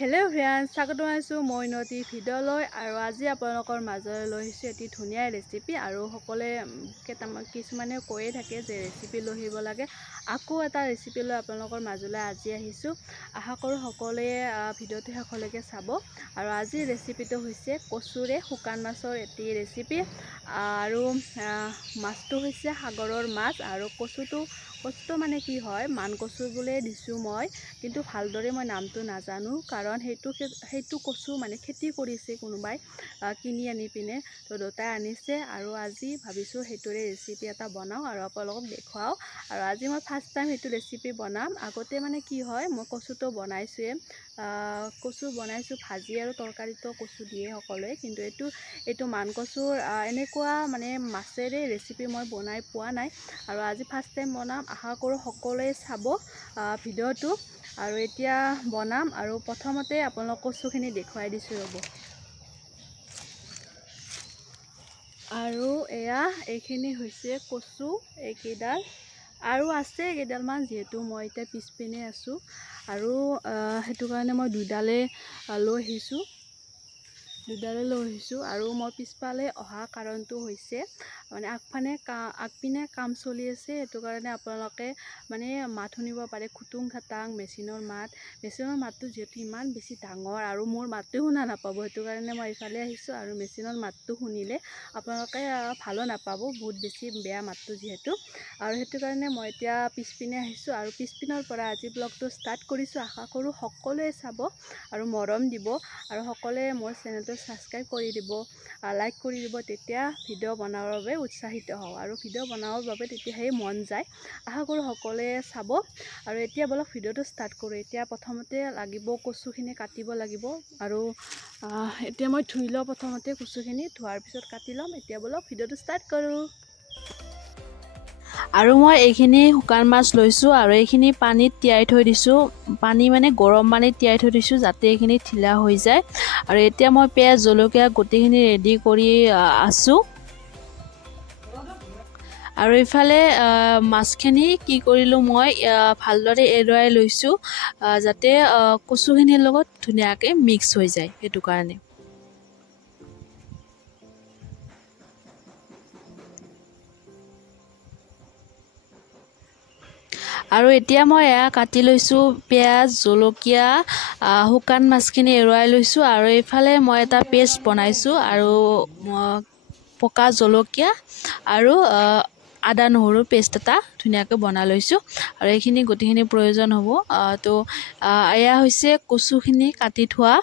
Hello' friends, স্বাগতম জনাইছোঁ মই নদী ভিডিঅ'লৈ। আৰু আজি আপোনালোকৰ মাজলৈ লৈ আহিছোঁ এটি ধুনীয়া ৰেচিপি। আৰু সকলোৱে কিছুমানে কৈয়ে থাকে যে ৰেচিপি লৈ আহিব লাগে। আকৌ এটা ৰেচিপি লৈ আপোনালোকৰ মাজলৈ আজি আহিছোঁ। আশা কৰোঁ সকলোৱে ভিডিঅ'টো শেষলৈকে চাব। আৰু আজিৰ ৰেচিপিটো হৈছে কচুৰে শুকান মাছৰ এটি ৰেচিপি। আৰু মাছটো হৈছে সাগৰৰ মাছ। আৰু কচুটো মানে কি হয়, মান কচু বুলিয়ে দিছোঁ মই, কিন্তু ভালদৰে মই নামটো নাজানো, কাৰণ সেইটো কচু মানে খেতি কৰিছে কোনোবাই কিনি আনি পিনে, তো দেউতাই আনিছে। আৰু আজি ভাবিছোঁ সেইটোৰে ৰেচিপি এটা বনাওঁ আৰু আপোনালোকক দেখুৱাওঁ। আৰু আজি মই ফাৰ্ষ্ট টাইম সেইটো ৰেচিপি বনাম। আগতে মানে কি হয়, মই কচুটো বনাইছোঁৱে, কচু বনাইছোঁ ভাজি আৰু তৰকাৰীটো কচু দিয়ে সকলোৱে, কিন্তু এইটো মান কচুৰ এনেকুৱা মানে মাছেৰে ৰেচিপি মই বনাই পোৱা নাই। আৰু আজি ফাৰ্ষ্ট টাইম বনাম। আশা কৰোঁ সকলোৱে চাব ভিডিঅ'টো। আৰু এতিয়া বনাম। আৰু প্ৰথমতে আপোনালোক কচুখিনি দেখুৱাই দিছোঁ ৰ'ব। আৰু এইখিনি হৈছে কচু এইকেইডাল, আৰু আছে কেইডালমান, যিহেতু মই এতিয়া পিছপিনে আছোঁ। আৰু সেইটো কাৰণে মই দুডালে লৈ আহিছোঁ। আৰু মই পিছফালে অহা কাৰণটো হৈছে মানে আগপিনে কাম চলি আছে, সেইটো কাৰণে আপোনালোকে মানে মাত শুনিব পাৰে, খুটুং খাটাং মেচিনৰ মাতটো যিহেতু ইমান বেছি ডাঙৰ, আৰু মোৰ মাতটো শুনা নাপাব, সেইটো কাৰণে মই এইফালে আহিছোঁ। আৰু মেচিনৰ মাতটো শুনিলে আপোনালোকে ভালো নাপাব, বহুত বেছি বেয়া মাতটো যিহেতু। আৰু সেইটো কাৰণে মই এতিয়া পিছপিনে আহিছোঁ, আৰু পিছপিনৰ পৰা আজি ব্লগটো ষ্টাৰ্ট কৰিছোঁ। আশা কৰোঁ সকলোৱে চাব আৰু মৰম দিব, আৰু সকলোৱে মোৰ চেনেলটো ছাবস্ক্ৰাইব কৰি দিব, লাইক কৰি দিব, তেতিয়া ভিডিঅ' বনাবৰ বাবে উৎসাহিত হওঁ, আৰু ভিডিঅ' বনাবৰ বাবে তেতিয়াহে মন যায়। আশা কৰোঁ সকলোৱে চাব। আৰু এতিয়া বলক ভিডিঅ'টো ষ্টাৰ্ট কৰোঁ। এতিয়া প্ৰথমতে লাগিব কচুখিনি কাটিব লাগিব। আৰু এতিয়া মই ধুই লওঁ প্ৰথমতে কচুখিনি, ধোৱাৰ পিছত কাটি ল'ম। এতিয়া বলক ভিডিঅ'টো ষ্টাৰ্ট কৰোঁ। আৰু মই এইখিনি শুকান মাছ লৈছোঁ, আৰু এইখিনি পানীত তিয়াই থৈ দিছোঁ, পানী মানে গৰম পানীত তিয়াই থৈ দিছোঁ, যাতে এইখিনি ঢিলা হৈ যায়। আৰু এতিয়া মই পিঁয়াজ জলকীয়া গোটেইখিনি ৰেডি কৰি আছোঁ। আৰু ইফালে মাছখিনি কি কৰিলোঁ, মই ভালদৰে এৰুৱাই লৈছোঁ, যাতে কচুখিনিৰ লগত ধুনীয়াকৈ মিক্স হৈ যায়, সেইটো কাৰণে। আৰু এতিয়া মই কাটি লৈছোঁ পিঁয়াজ জলকীয়া, শুকান মাছখিনি এৰুৱাই লৈছোঁ। আৰু এইফালে মই এটা পেষ্ট বনাইছোঁ, আৰু পকা জলকীয়া আৰু আদা নহৰু পেষ্ট এটা ধুনীয়াকৈ বনাই লৈছোঁ। আৰু এইখিনি গোটেইখিনি প্ৰয়োজন হ'ব। তো এয়া হৈছে কচুখিনি কাটি থোৱা।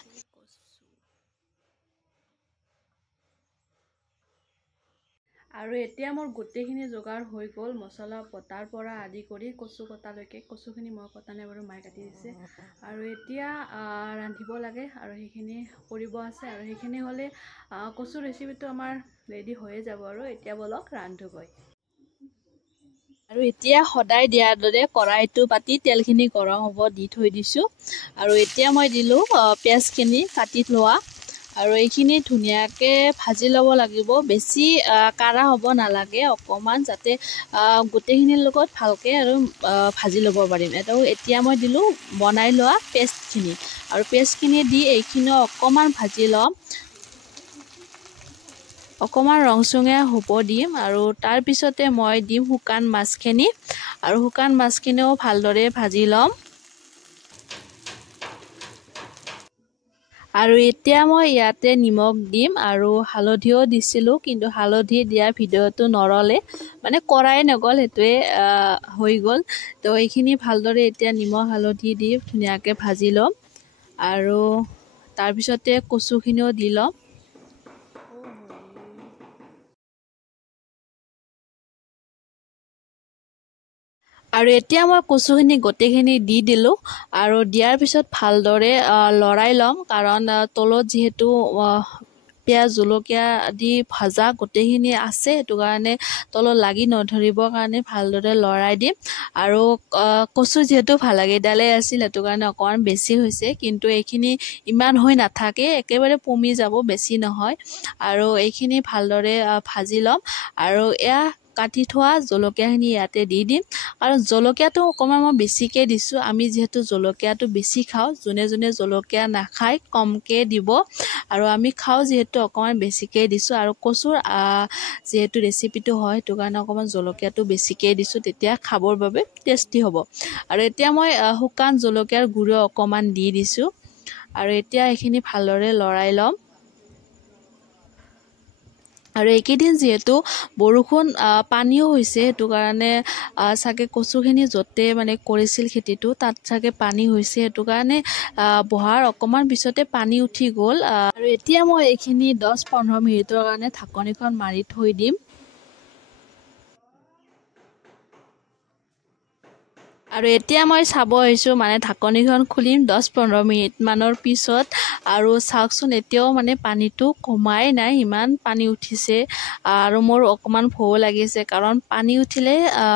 আৰু এতিয়া মোৰ গোটেইখিনি যোগাৰ হৈ গ'ল, মছলা পতাৰ পৰা আদি কৰি কচু কটালৈকে। কচুখিনি মই কটা নাই বাৰু, মায়ে কাটি দিছে। আৰু এতিয়া ৰান্ধিব লাগে, আৰু সেইখিনি কৰিব আছে। আৰু সেইখিনি হ'লে কচু ৰেচিপিটো আমাৰ ৰেডি হৈয়ে যাব। আৰু এতিয়া বলক ৰান্ধোগৈ। আৰু এতিয়া সদায় দিয়াৰ দৰে কড়াইটো পাতি তেলখিনি গৰম হ'ব দি থৈ দিছোঁ। আৰু এতিয়া মই দিলোঁ পিঁয়াজখিনি কাটি লোৱা, আৰু এইখিনি ধুনীয়াকৈ ভাজি ল'ব লাগিব। বেছি কাঢ়া হ'ব নালাগে, অকণমান, যাতে গোটেইখিনিৰ লগত ভালকৈ আৰু ভাজি ল'ব পাৰিম। এতিয়া মই দিলোঁ বনাই লোৱা পেষ্টখিনি, আৰু পেষ্টখিনি দি এইখিনিও অকণমান ভাজি ল'ম, অকণমান ৰংচঙীয়া হ'ব দিম। আৰু তাৰপিছতে মই দিম শুকান মাছখিনি, আৰু শুকান মাছখিনিও ভালদৰে ভাজি ল'ম। আৰু এতিয়া মই ইয়াতে নিমখ দিম, আৰু হালধিও দিছিলোঁ, কিন্তু হালধি দিয়া ভিডিঅ'টো নৰলে, মানে কৰাই নগ'ল, সেইটোৱে হৈ গ'ল। তো এইখিনি ভালদৰে এতিয়া নিমখ হালধি দি ধুনীয়াকৈ ভাজি ল'ম। আৰু তাৰপিছতে কচুখিনিও দি ল'ম। আৰু এতিয়া মই কচুখিনি গোটেইখিনি দি দিলোঁ, আৰু দিয়াৰ পিছত ভালদৰে লৰাই ল'ম, কাৰণ তলত যিহেতু পিঁয়াজ জলকীয়া দি ভাজা গোটেইখিনি আছে, সেইটো কাৰণে তলত লাগি নধৰিবৰ কাৰণে ভালদৰে লৰাই দিম। আৰু কচু যিহেতু ভালকেইডালেই আছিল, সেইটো কাৰণে অকণমান বেছি হৈছে, কিন্তু এইখিনি ইমান হৈ নাথাকে, একেবাৰে পমি যাব, বেছি নহয়। আৰু এইখিনি ভালদৰে ভাজি ল'ম। আৰু এয়া কাটি থোৱা জলকীয়াখিনি ইয়াতে দি দিম আৰু জলকীয়াটো অকণমান মই বেছিকৈ দিছোঁ আমি যিহেতু জলকীয়াটো বেছি খাওঁ যোনে যোনে জলকীয়া নাখায় কমকৈ দিব আৰু আমি খাওঁ যিহেতু অকণমান বেছিকৈ দিছোঁ আৰু কচুৰ যিহেতু ৰেচিপিটো হয় সেইটো কাৰণে অকণমান জলকীয়াটো বেছিকৈ দিছোঁ তেতিয়া খাবৰ বাবে টেষ্টি হ'ব আৰু এতিয়া মই শুকান জলকীয়াৰ গুড়ি অকণমান দি দিছোঁ আৰু এতিয়া এইখিনি ভালদৰে লৰাই ল'ম আৰু এইকেইদিন যিহেতু বৰষুণ পানীও হৈছে সেইটো কাৰণে চাগে কচুখিনি য'তে মানে কৰিছিল খেতিটো তাত চাগে পানী হৈছে সেইটো কাৰণে বহাৰ অকণমান পিছতে পানী উঠি গ'ল আৰু এতিয়া মই এইখিনি 10-15 মিনিটৰ কাৰণে ঢাকনিখন মাৰি থৈ দিম আৰু এতিয়া মই চাব আহিছোঁ মানে ঢাকনিখন খুলিম 10-15 মিনিট মানৰ পিছত আৰু চাওকচোন এতিয়াও মানে পানীটো কমাই নাই ইমান পানী উঠিছে আৰু মোৰ অকণমান ভয় লাগিছে কাৰণ পানী উঠিলে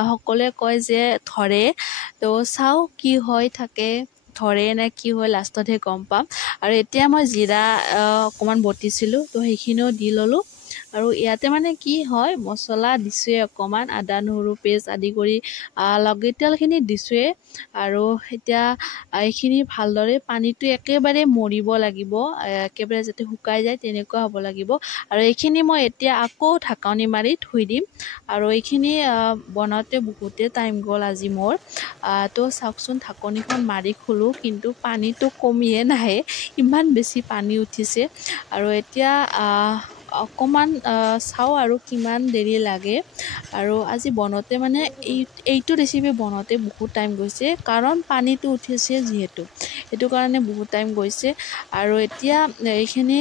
সকলোৱে কয় যে ধৰে তো চাও কি হয় থাকে ধৰে নে কি হয় লাষ্টতহে গম পাম আৰু এতিয়া মই জিৰা অকণমান বটিছিলোঁ তো সেইখিনিও দি ল'লোঁ আৰু ইয়াতে মানে কি হয় মছলা দিছোৱে অকণমান আদা নহৰু পেষ্ট আদি কৰি লগতিয়ালখিনি দিছোৱে আৰু এতিয়া এইখিনি ভালদৰে পানীটো একেবাৰে মৰিব লাগিব একেবাৰে যাতে শুকাই যায় তেনেকুৱা হ'ব লাগিব আৰু এইখিনি মই এতিয়া আকৌ ঢাকনি মাৰি থৈ দিম আৰু এইখিনি বনাওঁতে বহুতে টাইম গ'ল আজি মোৰ তো চাওকচোন ঢাকনিখন মাৰি খোলো কিন্তু পানীটো কমিয়ে নাহে ইমান বেছি পানী উঠিছে আৰু এতিয়া অকণমান চাওঁ আৰু কিমান দেৰি লাগে আৰু আজি বনাওঁতে মানে এইটো ৰেচিপি বনাওঁতে বহুত টাইম গৈছে কাৰণ পানীটো উঠিছে যিহেতু সেইটো কাৰণে বহুত টাইম গৈছে আৰু এতিয়া এইখিনি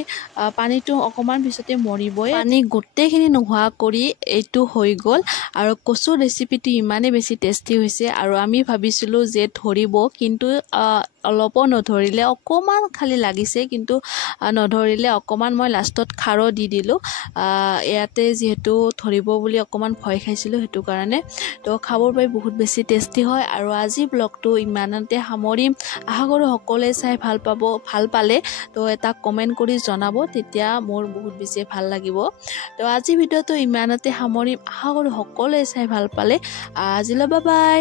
পানীটো অকণমান পিছতে মৰিবই পানী গোটেইখিনি নোহোৱা কৰি এইটো হৈ গ'ল আৰু কচু ৰেচিপিটো ইমানেই বেছি টেষ্টি হৈছে আৰু আমি ভাবিছিলোঁ যে ধৰিব কিন্তু অলপো নধৰিলে অকণমান খালি লাগিছে কিন্তু নধৰিলে অকণমান মই লাষ্টত খাৰো দি দিলোঁ ইয়াতে যিহেতু ধৰিব বুলি অকণমান ভয় খাইছিলোঁ সেইটো কাৰণে তো খাবৰ বাবে বহুত বেছি টেষ্টি হয় আৰু আজি ব্লগটো ইমানতে সামৰিম আশা কৰোঁ সকলোৱে চাই ভাল পালে তো এটা কমেণ্ট কৰি জনাব তেতিয়া মোৰ বহুত বেছি ভাল লাগিব তো আজি ভিডিঅ'টো ইমানতে সামৰিম আশা কৰোঁ সকলোৱে চাই ভাল পালে আজিলৈ বাই বাই